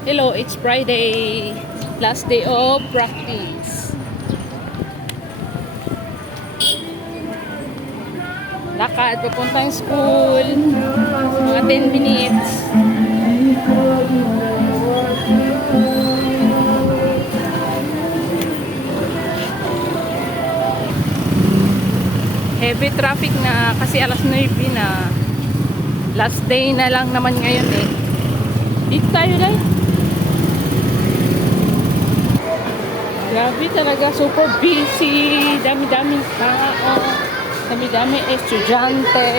Hello, it's Friday. Last day of practice. Lakad, papuntang school. Mga 10 minutes. Heavy traffic na kasi alas 9 na. Last day na lang naman ngayon eh. Dito tayo lang. Grabe talaga, super busy. Dami-daming tao. Dami-dami estudyante.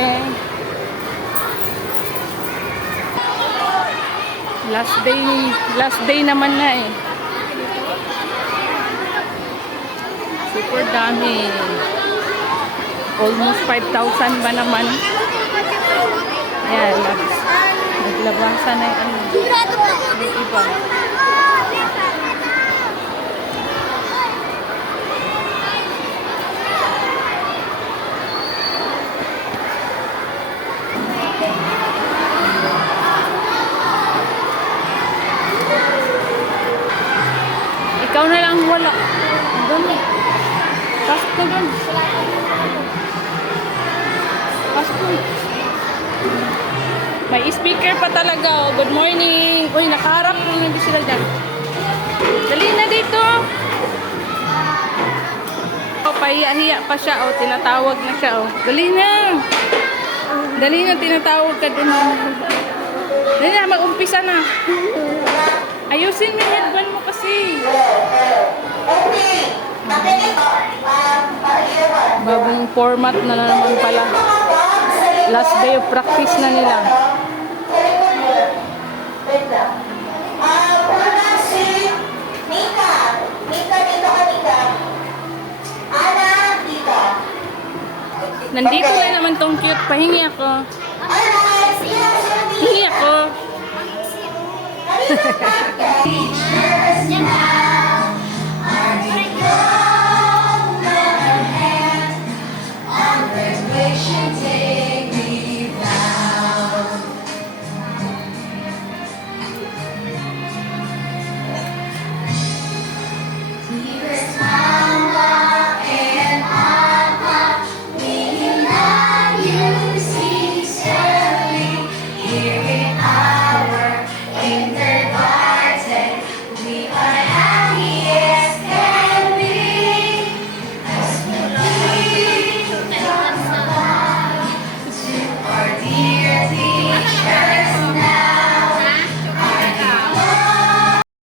Last day naman na eh. Super dami. Almost 5,000 ba naman? Ayan, naglabasan na yung iba. Ikaw na lang wala. Ang dami. Pasok na doon. Pasok na. May speaker pa talaga. Oh. Good morning. Uy, nakaharap kung hindi sila dyan. Dali na dito. Oh, pahiya-hiya pa siya. Oh, tinatawag na siya. Oh. Dali na. Dali na, tinatawag ka dun. Dali na, mag-umpisa na. Ayusin mo yung headband mo kasi. Bagong format na naman pala. Last day of practice na nila. Nandito na naman tong cute. Pahingi ako. Hingi ako.